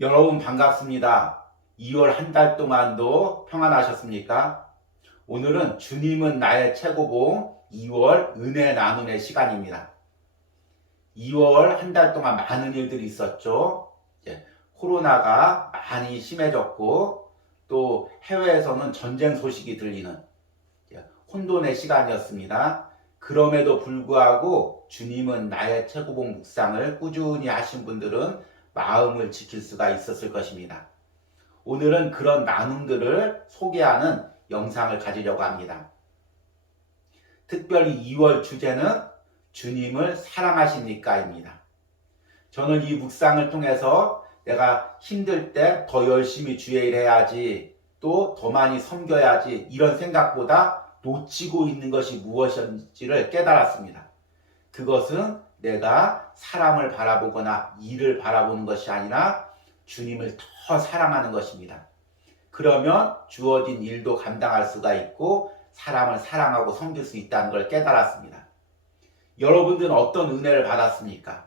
여러분 반갑습니다. 2월 한 달 동안도 평안하셨습니까? 오늘은 주님은 나의 최고봉 2월 은혜 나눔의 시간입니다. 2월 한 달 동안 많은 일들이 있었죠. 코로나가 많이 심해졌고 또 해외에서는 전쟁 소식이 들리는 혼돈의 시간이었습니다. 그럼에도 불구하고 주님은 나의 최고봉 묵상을 꾸준히 하신 분들은 마음을 지킬 수가 있었을 것입니다. 오늘은 그런 나눔들을 소개하는 영상을 가지려고 합니다. 특별히 2월 주제는 주님을 사랑하십니까입니다. 저는 이 묵상을 통해서 내가 힘들 때 더 열심히 주의 일 해야지, 또 더 많이 섬겨야지, 이런 생각보다 놓치고 있는 것이 무엇인지를 깨달았습니다. 그것은 내가 사람을 바라보거나 일을 바라보는 것이 아니라 주님을 더 사랑하는 것입니다. 그러면 주어진 일도 감당할 수가 있고 사람을 사랑하고 섬길 수 있다는 걸 깨달았습니다. 여러분들은 어떤 은혜를 받았습니까?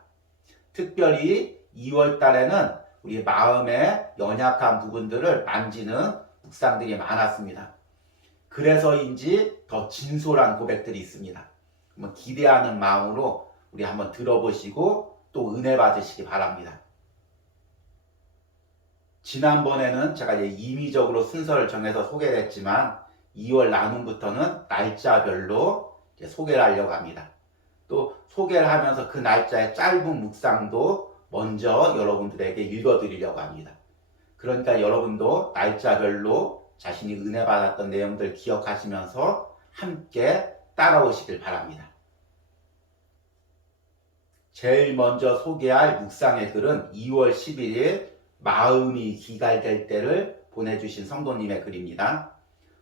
특별히 2월 달에는 우리 마음의 연약한 부분들을 만지는 묵상들이 많았습니다. 그래서인지 더 진솔한 고백들이 있습니다. 한번 기대하는 마음으로 우리 한번 들어보시고 또 은혜 받으시기 바랍니다. 지난번에는 제가 이제 임의적으로 순서를 정해서 소개를 했지만 2월 나눔부터는 날짜별로 이제 소개를 하려고 합니다. 또 소개를 하면서 그 날짜의 짧은 묵상도 먼저 여러분들에게 읽어드리려고 합니다. 그러니까 여러분도 날짜별로 자신이 은혜 받았던 내용들 기억하시면서 함께 따라오시길 바랍니다. 제일 먼저 소개할 묵상의 글은 2월 11일 마음이 기갈될 때를 보내주신 성도님의 글입니다.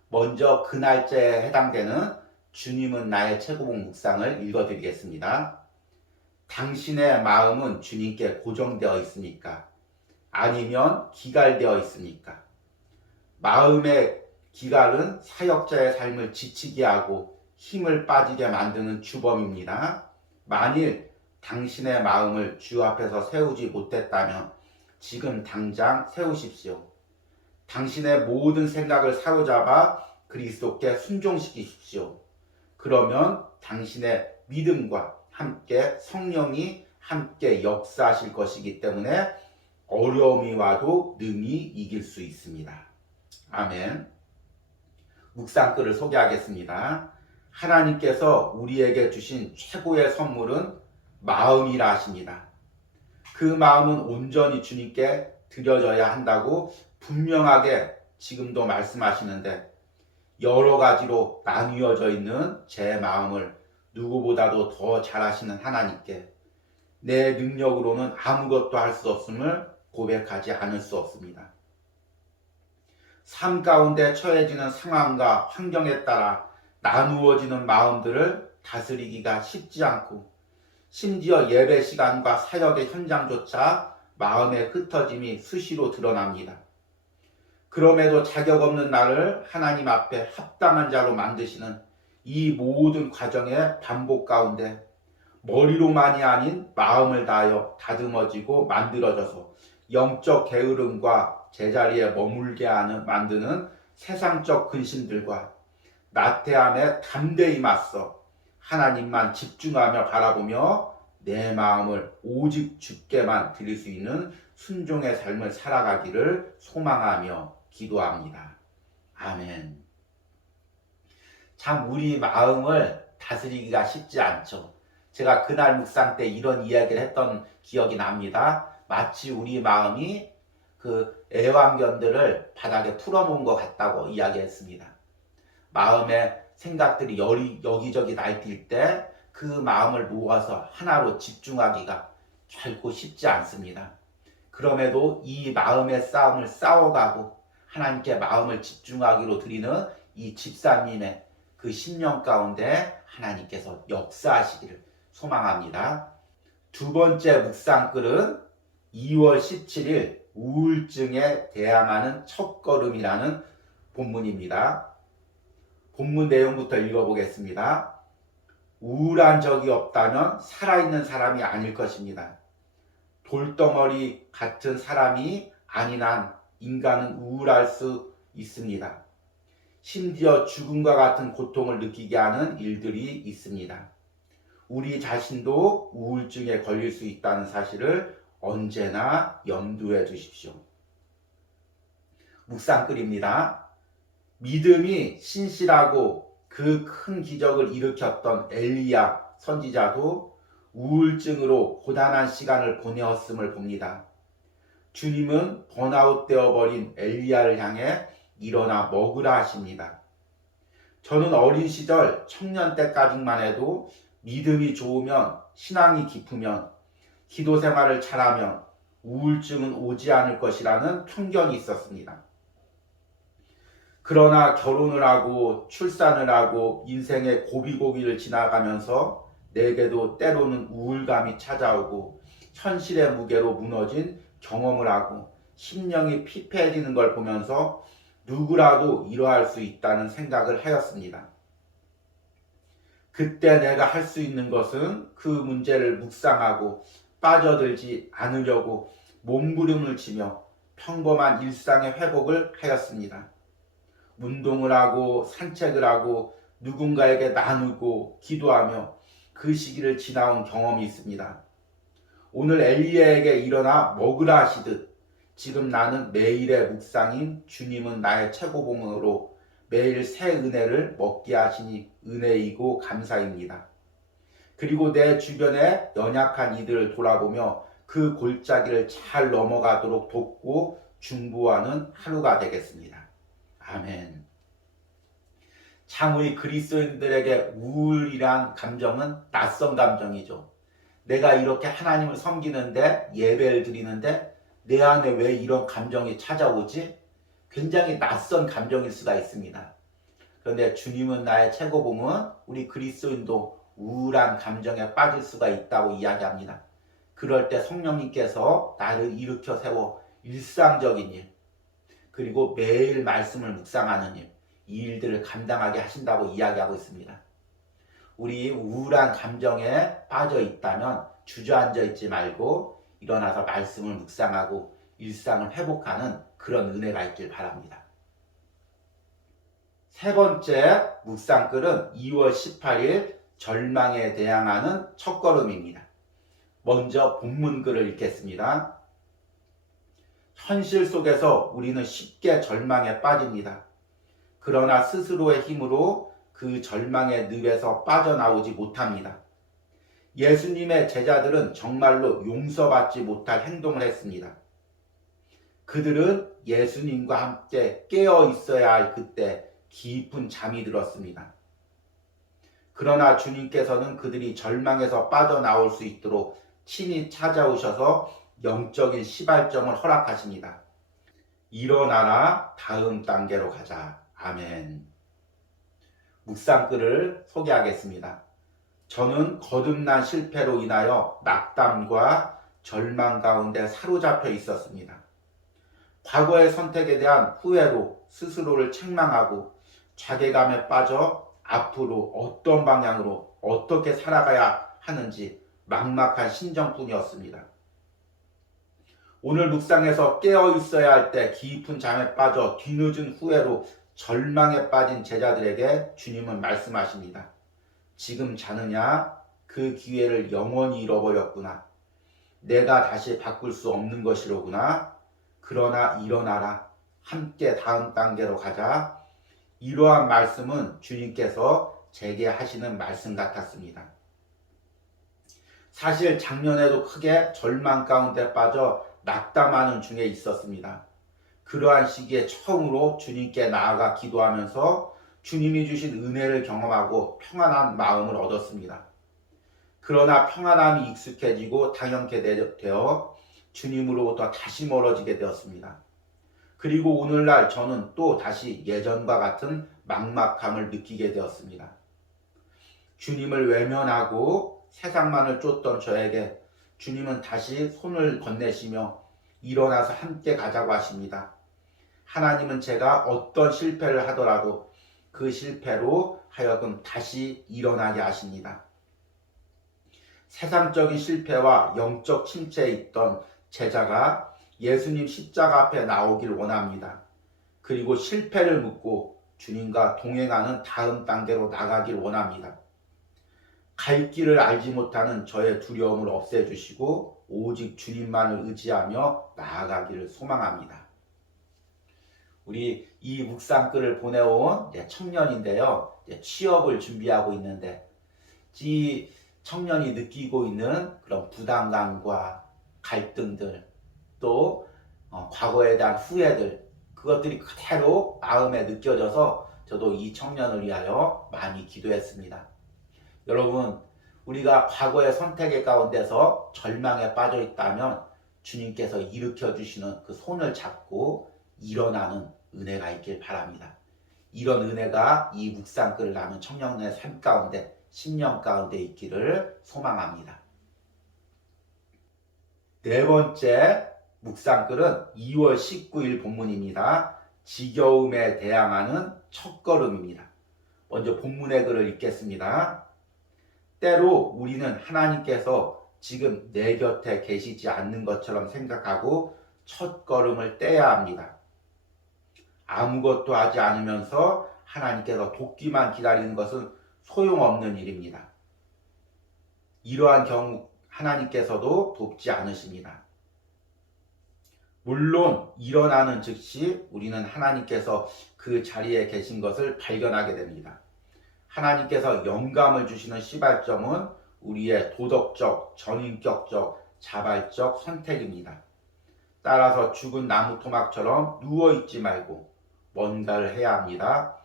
먼저 그 날짜에 해당되는 주님은 나의 최고봉 묵상을 읽어드리겠습니다. 당신의 마음은 주님께 고정되어 있습니까? 아니면 기갈되어 있습니까? 마음의 기갈은 사역자의 삶을 지치게 하고 힘을 빠지게 만드는 주범입니다. 만일 당신의 마음을 주 앞에서 세우지 못했다면 지금 당장 세우십시오. 당신의 모든 생각을 사로잡아 그리스도께 순종시키십시오. 그러면 당신의 믿음과 함께 성령이 함께 역사하실 것이기 때문에 어려움이 와도 능히 이길 수 있습니다. 아멘. 묵상글을 소개하겠습니다. 하나님께서 우리에게 주신 최고의 선물은 마음이라 하십니다. 그 마음은 온전히 주님께 드려져야 한다고 분명하게 지금도 말씀하시는데 여러 가지로 나뉘어져 있는 제 마음을 누구보다도 더 잘 아시는 하나님께 내 능력으로는 아무것도 할 수 없음을 고백하지 않을 수 없습니다. 삶 가운데 처해지는 상황과 환경에 따라 나누어지는 마음들을 다스리기가 쉽지 않고 심지어 예배 시간과 사역의 현장조차 마음의 흩어짐이 수시로 드러납니다. 그럼에도 자격 없는 나를 하나님 앞에 합당한 자로 만드시는 이 모든 과정의 반복 가운데 머리로만이 아닌 마음을 다하여 다듬어지고 만들어져서 영적 게으름과 제자리에 머물게 만드는 세상적 근심들과 나태함에 담대히 맞서 하나님만 집중하며 바라보며 내 마음을 오직 주께만 드릴 수 있는 순종의 삶을 살아가기를 소망하며 기도합니다. 아멘. 참 우리 마음을 다스리기가 쉽지 않죠. 제가 그날 묵상 때 이런 이야기를 했던 기억이 납니다. 마치 우리 마음이 그 애완견들을 바닥에 풀어놓은 것 같다고 이야기했습니다. 마음의 생각들이 여기저기 날뛸 때 그 마음을 모아서 하나로 집중하기가 결코 쉽지 않습니다. 그럼에도 이 마음의 싸움을 싸워가고 하나님께 마음을 집중하기로 드리는 이 집사님의 그 심령 가운데 하나님께서 역사하시기를 소망합니다. 두 번째 묵상글은 2월 17일 우울증에 대항하는 첫걸음이라는 본문입니다. 본문 내용부터 읽어보겠습니다. 우울한 적이 없다면 살아있는 사람이 아닐 것입니다. 돌덩어리 같은 사람이 아닌 한 인간은 우울할 수 있습니다. 심지어 죽음과 같은 고통을 느끼게 하는 일들이 있습니다. 우리 자신도 우울증에 걸릴 수 있다는 사실을 언제나 염두에 두십시오. 묵상글입니다. 믿음이 신실하고 그 큰 기적을 일으켰던 엘리야 선지자도 우울증으로 고단한 시간을 보내었음을 봅니다. 주님은 번아웃 되어버린 엘리야를 향해 일어나 먹으라 하십니다. 저는 어린 시절 청년 때까지만 해도 믿음이 좋으면, 신앙이 깊으면, 기도 생활을 잘하면 우울증은 오지 않을 것이라는 편견이 있었습니다. 그러나 결혼을 하고 출산을 하고 인생의 고비고비를 지나가면서 내게도 때로는 우울감이 찾아오고 현실의 무게로 무너진 경험을 하고 심령이 피폐해지는 걸 보면서 누구라도 이러할 수 있다는 생각을 하였습니다. 그때 내가 할 수 있는 것은 그 문제를 묵상하고 빠져들지 않으려고 몸부림을 치며 평범한 일상의 회복을 하였습니다. 운동을 하고 산책을 하고 누군가에게 나누고 기도하며 그 시기를 지나온 경험이 있습니다. 오늘 엘리야에게 일어나 먹으라 하시듯 지금 나는 매일의 묵상인 주님은 나의 최고봉으로 매일 새 은혜를 먹게 하시니 은혜이고 감사입니다. 그리고 내 주변의 연약한 이들을 돌아보며 그 골짜기를 잘 넘어가도록 돕고 중보하는 하루가 되겠습니다. 아멘. 참 우리 그리스도인들에게 우울이란 감정은 낯선 감정이죠. 내가 이렇게 하나님을 섬기는데 예배를 드리는데 내 안에 왜 이런 감정이 찾아오지? 굉장히 낯선 감정일 수가 있습니다. 그런데 주님은 나의 최고봉은 우리 그리스도인도 우울한 감정에 빠질 수가 있다고 이야기합니다. 그럴 때 성령님께서 나를 일으켜 세워 일상적인 일, 그리고 매일 말씀을 묵상하는 일, 이 일들을 감당하게 하신다고 이야기하고 있습니다. 우리 우울한 감정에 빠져 있다면 주저앉아 있지 말고 일어나서 말씀을 묵상하고 일상을 회복하는 그런 은혜가 있길 바랍니다. 세 번째 묵상글은 2월 18일 절망에 대항하는 첫걸음입니다. 먼저 본문글을 읽겠습니다. 현실 속에서 우리는 쉽게 절망에 빠집니다. 그러나 스스로의 힘으로 그 절망의 늪에서 빠져나오지 못합니다. 예수님의 제자들은 정말로 용서받지 못할 행동을 했습니다. 그들은 예수님과 함께 깨어 있어야 할 그때 깊은 잠이 들었습니다. 그러나 주님께서는 그들이 절망에서 빠져나올 수 있도록 친히 찾아오셔서 영적인 시발점을 허락하십니다. 일어나라, 다음 단계로 가자. 아멘. 묵상글을 소개하겠습니다. 저는 거듭난 실패로 인하여 낙담과 절망 가운데 사로잡혀 있었습니다. 과거의 선택에 대한 후회로 스스로를 책망하고 자괴감에 빠져 앞으로 어떤 방향으로 어떻게 살아가야 하는지 막막한 심정뿐이었습니다. 오늘 묵상에서 깨어 있어야 할 때 깊은 잠에 빠져 뒤늦은 후회로 절망에 빠진 제자들에게 주님은 말씀하십니다. 지금 자느냐? 그 기회를 영원히 잃어버렸구나. 내가 다시 바꿀 수 없는 것이로구나. 그러나 일어나라. 함께 다음 단계로 가자. 이러한 말씀은 주님께서 제게 하시는 말씀 같았습니다. 사실 작년에도 크게 절망 가운데 빠져 낙담하는 중에 있었습니다. 그러한 시기에 처음으로 주님께 나아가 기도하면서 주님이 주신 은혜를 경험하고 평안한 마음을 얻었습니다. 그러나 평안함이 익숙해지고 당연케 되어 주님으로부터 다시 멀어지게 되었습니다. 그리고 오늘날 저는 또 다시 예전과 같은 막막함을 느끼게 되었습니다. 주님을 외면하고 세상만을 쫓던 저에게 주님은 다시 손을 건네시며 일어나서 함께 가자고 하십니다. 하나님은 제가 어떤 실패를 하더라도 그 실패로 하여금 다시 일어나게 하십니다. 세상적인 실패와 영적 침체에 있던 제자가 예수님 십자가 앞에 나오길 원합니다. 그리고 실패를 묻고 주님과 동행하는 다음 단계로 나가길 원합니다. 갈 길을 알지 못하는 저의 두려움을 없애주시고 오직 주님만을 의지하며 나아가기를 소망합니다. 우리 이 묵상글을 보내온 청년인데요. 취업을 준비하고 있는데 이 청년이 느끼고 있는 그런 부담감과 갈등들 또 과거에 대한 후회들 그것들이 그대로 마음에 느껴져서 저도 이 청년을 위하여 많이 기도했습니다. 여러분 우리가 과거의 선택의 가운데서 절망에 빠져 있다면 주님께서 일으켜 주시는 그 손을 잡고 일어나는 은혜가 있길 바랍니다. 이런 은혜가 이 묵상글을 나눈 청년의 삶 가운데 10년 가운데 있기를 소망합니다. 네 번째 묵상글은 2월 19일 본문입니다. 지겨움에 대항하는 첫걸음입니다. 먼저 본문의 글을 읽겠습니다. 때로 우리는 하나님께서 지금 내 곁에 계시지 않는 것처럼 생각하고 첫걸음을 떼야 합니다. 아무것도 하지 않으면서 하나님께서 돕기만 기다리는 것은 소용없는 일입니다. 이러한 경우 하나님께서도 돕지 않으십니다. 물론 일어나는 즉시 우리는 하나님께서 그 자리에 계신 것을 발견하게 됩니다. 하나님께서 영감을 주시는 시발점은 우리의 도덕적, 전인격적, 자발적 선택입니다. 따라서 죽은 나무 토막처럼 누워있지 말고 뭔가를 해야 합니다.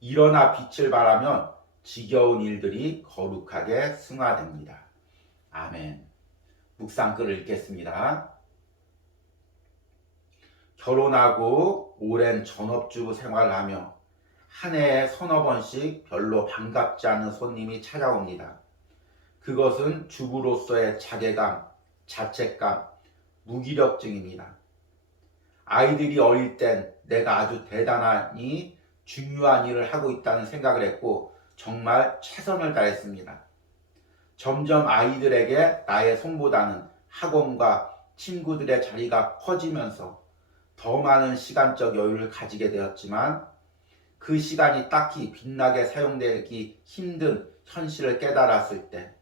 일어나 빛을 발하면 지겨운 일들이 거룩하게 승화됩니다. 아멘. 묵상글을 읽겠습니다. 결혼하고 오랜 전업주부 생활을 하며 한 해에 서너 번씩 별로 반갑지 않은 손님이 찾아옵니다. 그것은 주부로서의 자괴감, 자책감, 무기력증입니다. 아이들이 어릴 땐 내가 아주 대단하니 중요한 일을 하고 있다는 생각을 했고 정말 최선을 다했습니다. 점점 아이들에게 나의 손보다는 학원과 친구들의 자리가 커지면서 더 많은 시간적 여유를 가지게 되었지만 그 시간이 딱히 빛나게 사용되기 힘든 현실을 깨달았을 때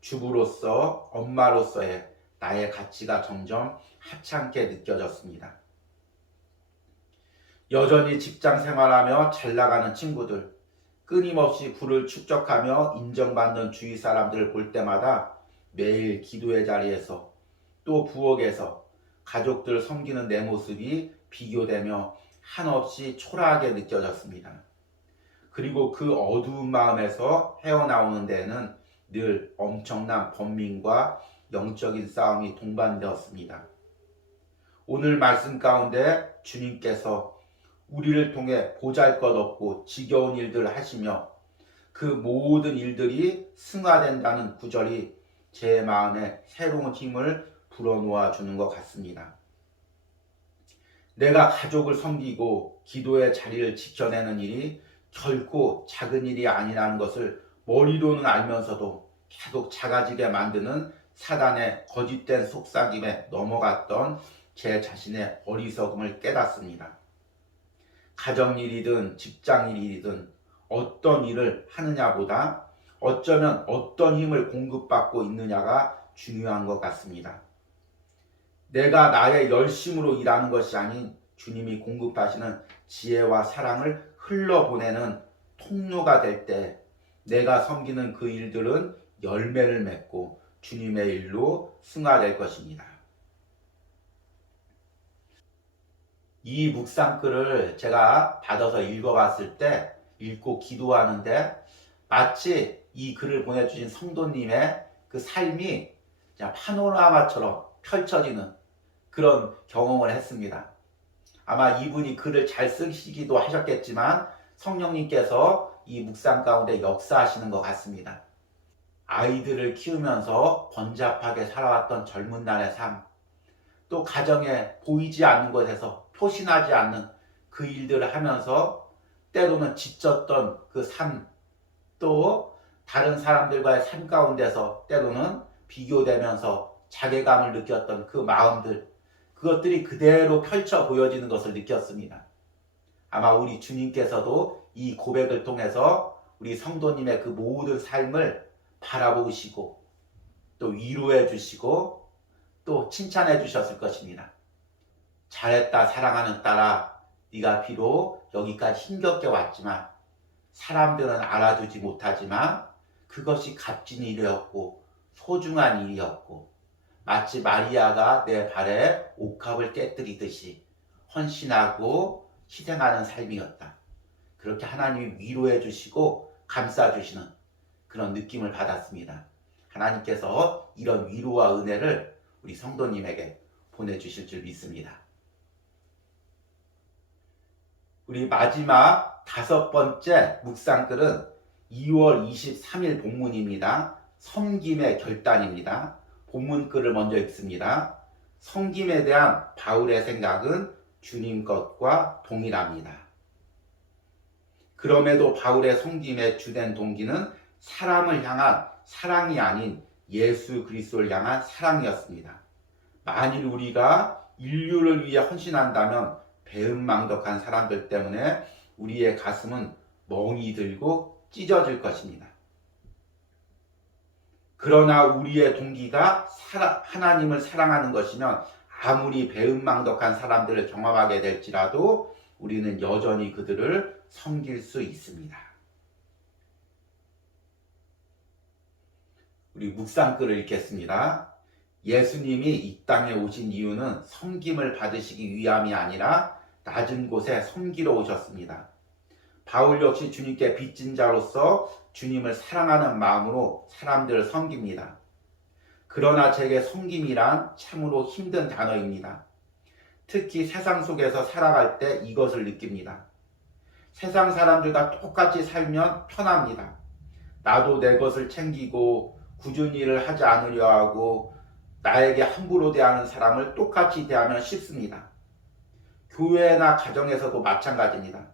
주부로서 엄마로서의 나의 가치가 점점 하찮게 느껴졌습니다. 여전히 직장 생활하며 잘 나가는 친구들, 끊임없이 부를 축적하며 인정받는 주위 사람들을 볼 때마다 매일 기도의 자리에서 또 부엌에서 가족들 섬기는 내 모습이 비교되며 한없이 초라하게 느껴졌습니다. 그리고 그 어두운 마음에서 헤어나오는 데에는 늘 엄청난 번민과 영적인 싸움이 동반되었습니다. 오늘 말씀 가운데 주님께서 우리를 통해 보잘것없고 지겨운 일들을 하시며 그 모든 일들이 승화된다는 구절이 제 마음에 새로운 힘을 불어놓아 주는 것 같습니다. 내가 가족을 섬기고 기도의 자리를 지켜내는 일이 결코 작은 일이 아니라는 것을 머리로는 알면서도 계속 작아지게 만드는 사단의 거짓된 속삭임에 넘어갔던 제 자신의 어리석음을 깨닫습니다. 가정일이든 직장일이든 어떤 일을 하느냐보다 어쩌면 어떤 힘을 공급받고 있느냐가 중요한 것 같습니다. 내가 나의 열심으로 일하는 것이 아닌 주님이 공급하시는 지혜와 사랑을 흘러보내는 통로가 될 때 내가 섬기는 그 일들은 열매를 맺고 주님의 일로 승화될 것입니다. 이 묵상글을 제가 받아서 읽어봤을 때 읽고 기도하는데 마치 이 글을 보내주신 성도님의 그 삶이 그냥 파노라마처럼 펼쳐지는 그런 경험을 했습니다. 아마 이분이 글을 잘 쓰시기도 하셨겠지만 성령님께서 이 묵상 가운데 역사하시는 것 같습니다. 아이들을 키우면서 번잡하게 살아왔던 젊은 날의 삶, 또 가정에 보이지 않는 곳에서 표신하지 않는 그 일들을 하면서 때로는 지쳤던 그 삶, 또 다른 사람들과의 삶 가운데서 때로는 비교되면서 자괴감을 느꼈던 그 마음들, 그것들이 그대로 펼쳐 보여지는 것을 느꼈습니다. 아마 우리 주님께서도 이 고백을 통해서 우리 성도님의 그 모든 삶을 바라보시고 또 위로해 주시고 또 칭찬해 주셨을 것입니다. 잘했다 사랑하는 딸아, 네가 비록 여기까지 힘겹게 왔지만 사람들은 알아주지 못하지만 그것이 값진 일이었고 소중한 일이었고 마치 마리아가 내 발에 옥합을 깨뜨리듯이 헌신하고 희생하는 삶이었다. 그렇게 하나님이 위로해 주시고 감싸 주시는 그런 느낌을 받았습니다. 하나님께서 이런 위로와 은혜를 우리 성도님에게 보내주실 줄 믿습니다. 우리 마지막 5번째 묵상글은 2월 23일 본문입니다. 섬김의 결단입니다. 본문글을 먼저 읽습니다. 섬김에 대한 바울의 생각은 주님 것과 동일합니다. 그럼에도 바울의 섬김의 주된 동기는 사람을 향한 사랑이 아닌 예수 그리스도를 향한 사랑이었습니다. 만일 우리가 인류를 위해 헌신한다면 배은망덕한 사람들 때문에 우리의 가슴은 멍이 들고 찢어질 것입니다. 그러나 우리의 동기가 하나님을 사랑하는 것이면 아무리 배은망덕한 사람들을 경험하게 될지라도 우리는 여전히 그들을 섬길 수 있습니다. 우리 묵상글을 읽겠습니다. 예수님이 이 땅에 오신 이유는 섬김을 받으시기 위함이 아니라 낮은 곳에 섬기러 오셨습니다. 바울 역시 주님께 빚진 자로서 주님을 사랑하는 마음으로 사람들을 섬깁니다. 그러나 제게 섬김이란 참으로 힘든 단어입니다. 특히 세상 속에서 살아갈 때 이것을 느낍니다. 세상 사람들과 똑같이 살면 편합니다. 나도 내 것을 챙기고 굳은 일을 하지 않으려 하고 나에게 함부로 대하는 사람을 똑같이 대하면 쉽습니다. 교회나 가정에서도 마찬가지입니다.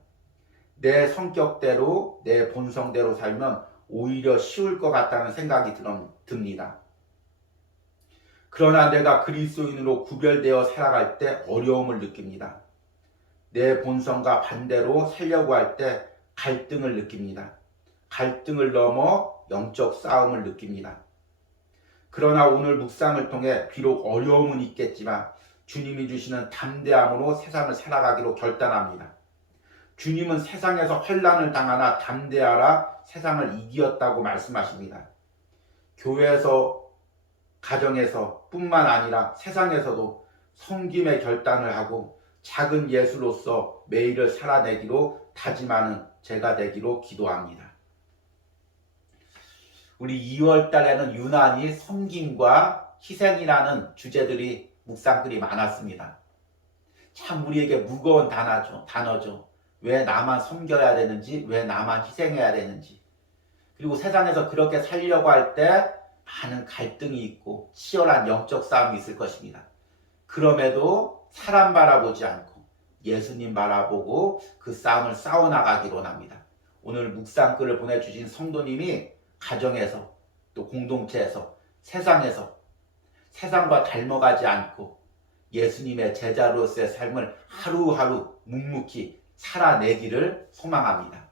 내 성격대로 내 본성대로 살면 오히려 쉬울 것 같다는 생각이 듭니다. 그러나 내가 그리스도인으로 구별되어 살아갈 때 어려움을 느낍니다. 내 본성과 반대로 살려고 할 때 갈등을 느낍니다. 갈등을 넘어 영적 싸움을 느낍니다. 그러나 오늘 묵상을 통해 비록 어려움은 있겠지만 주님이 주시는 담대함으로 세상을 살아가기로 결단합니다. 주님은 세상에서 환난을 당하나 담대하라 세상을 이기었다고 말씀하십니다. 교회에서 가정에서 뿐만 아니라 세상에서도 섬김의 결단을 하고 작은 예수로서 매일을 살아내기로 다짐하는 제가 되기로 기도합니다. 우리 2월 달에는 유난히 섬김과 희생이라는 주제들이 묵상글이 많았습니다. 참 우리에게 무거운 단어죠. 왜 나만 섬겨야 되는지, 왜 나만 희생해야 되는지. 그리고 세상에서 그렇게 살려고 할 때 많은 갈등이 있고 치열한 영적 싸움이 있을 것입니다. 그럼에도 사람 바라보지 않고 예수님 바라보고 그 싸움을 싸워나가기로 합니다. 오늘 묵상글을 보내주신 성도님이 가정에서 또 공동체에서 세상에서 세상과 닮아가지 않고 예수님의 제자로서의 삶을 하루하루 묵묵히 살아내기를 소망합니다.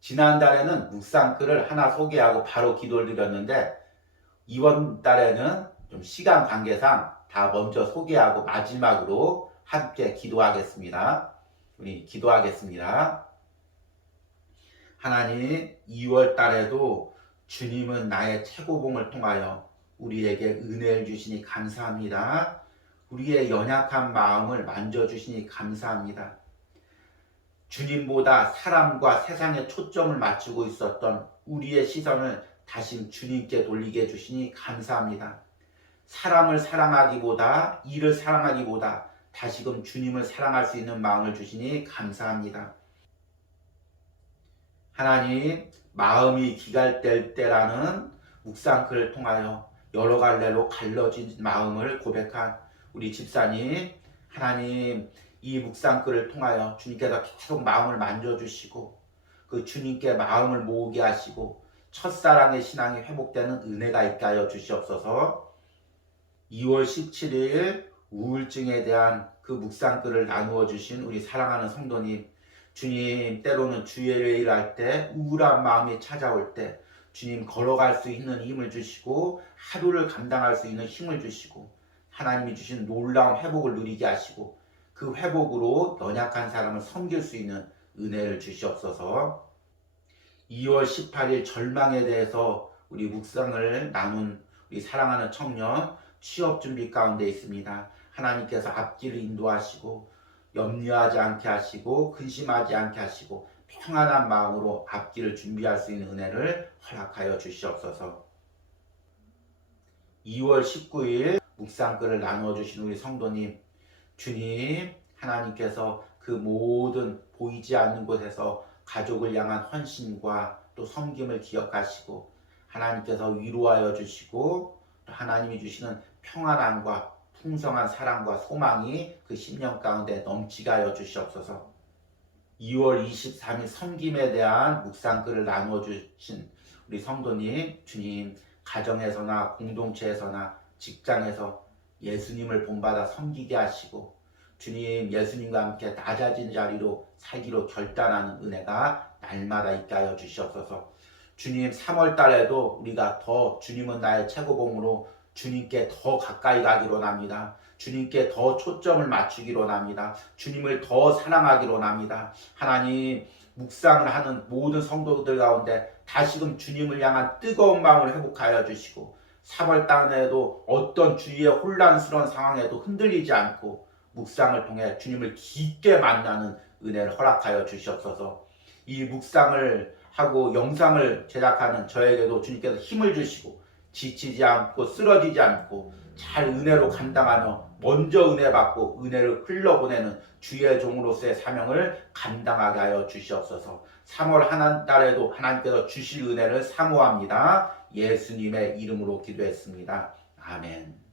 지난달에는 묵상글을 하나 소개하고 바로 기도를 드렸는데 이번 달에는 좀 시간 관계상 다 먼저 소개하고 마지막으로 함께 기도하겠습니다. 우리 기도하겠습니다. 하나님, 2월 달에도 주님은 나의 최고봉을 통하여 우리에게 은혜를 주시니 감사합니다. 우리의 연약한 마음을 만져주시니 감사합니다. 주님보다 사람과 세상에 초점을 맞추고 있었던 우리의 시선을 다시 주님께 돌리게 해주시니 감사합니다. 사람을 사랑하기보다 일을 사랑하기보다 다시금 주님을 사랑할 수 있는 마음을 주시니 감사합니다. 하나님, 마음이 기갈될 때라는 묵상글을 통하여 여러 갈래로 갈라진 마음을 고백한 우리 집사님, 하나님, 이 묵상글을 통하여 주님께서 계속 마음을 만져주시고 그 주님께 마음을 모으게 하시고 첫사랑의 신앙이 회복되는 은혜가 있게 하여 주시옵소서. 2월 17일 우울증에 대한 그 묵상글을 나누어 주신 우리 사랑하는 성도님, 주님, 때로는 주일을 일할 때 우울한 마음이 찾아올 때 주님 걸어갈 수 있는 힘을 주시고 하루를 감당할 수 있는 힘을 주시고 하나님이 주신 놀라운 회복을 누리게 하시고 그 회복으로 연약한 사람을 섬길 수 있는 은혜를 주시옵소서. 2월 18일 절망에 대해서 우리 묵상을 나눈 우리 사랑하는 청년 취업 준비 가운데 있습니다. 하나님께서 앞길을 인도하시고 염려하지 않게 하시고 근심하지 않게 하시고 평안한 마음으로 앞길을 준비할 수 있는 은혜를 허락하여 주시옵소서. 2월 19일 묵상글을 나누어 주신 우리 성도님, 주님, 하나님께서 그 모든 보이지 않는 곳에서 가족을 향한 헌신과 또 섬김을 기억하시고 하나님께서 위로하여 주시고 또 하나님이 주시는 평안함과 풍성한 사랑과 소망이 그 10년 가운데 넘치게 하여 주시옵소서. 2월 23일 섬김에 대한 묵상글을 나누어 주신 우리 성도님, 주님, 가정에서나 공동체에서나 직장에서 예수님을 본받아 섬기게 하시고 주님, 예수님과 함께 낮아진 자리로 살기로 결단하는 은혜가 날마다 있게 하여 주시옵소서. 주님, 3월 달에도 우리가 더 주님은 나의 최고봉으로 주님께 더 가까이 가기로 원합니다. 주님께 더 초점을 맞추기로 원합니다. 주님을 더 사랑하기로 원합니다. 하나님, 묵상을 하는 모든 성도들 가운데 다시금 주님을 향한 뜨거운 마음을 회복하여 주시고 3월 달에도 어떤 주위의 혼란스러운 상황에도 흔들리지 않고 묵상을 통해 주님을 깊게 만나는 은혜를 허락하여 주시옵소서. 이 묵상을 하고 영상을 제작하는 저에게도 주님께서 힘을 주시고 지치지 않고 쓰러지지 않고 잘 은혜로 감당하며 먼저 은혜 받고 은혜를 흘러보내는 주의 종으로서의 사명을 감당하게 하여 주시옵소서. 3월 한 달에도 하나님께서 주실 은혜를 사모합니다. 예수님의 이름으로 기도했습니다. 아멘.